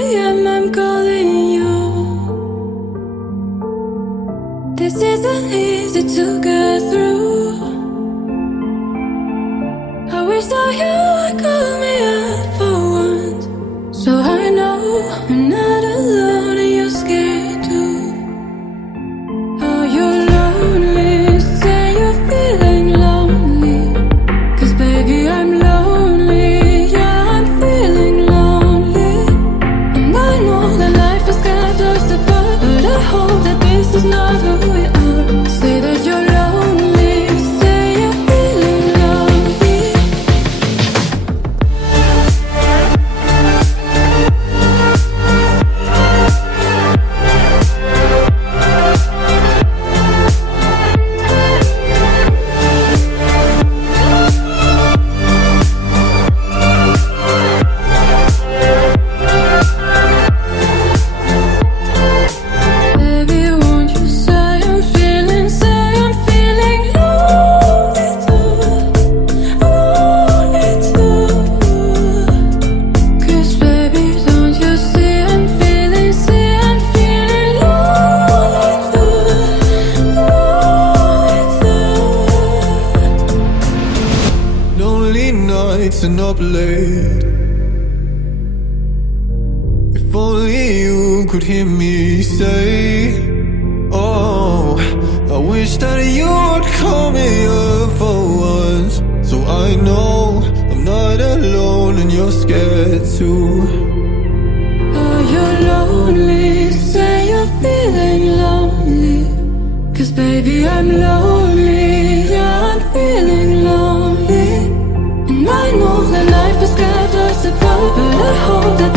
a.m. I'm calling you. This isn't easy to get through. I wish that you would call me up for once, so I know I'm not alone and you're scared too. Oh, you're lonely, say you're feeling lonely, 'cause baby I'm lonely, yeah I'm feeling lonely. And I know that life has kept us apart, but I hope that this is not who we are. Say that you're lonely, say you're feeling lonely. Baby, won't you say I'm feeling lonely too, lonely too. 'Cause baby, don't you see I'm feeling lonely too, lonely too. Lonely nights and up late. If only you could hear me say, oh, I wish that you would call me up for once, so I know I'm not alone and you're scared too. Oh, you're lonely, say you're feeling lonely, 'cause baby I'm lonely, yeah I'm feeling lonely. And I know that life has kept us apart, but I hope that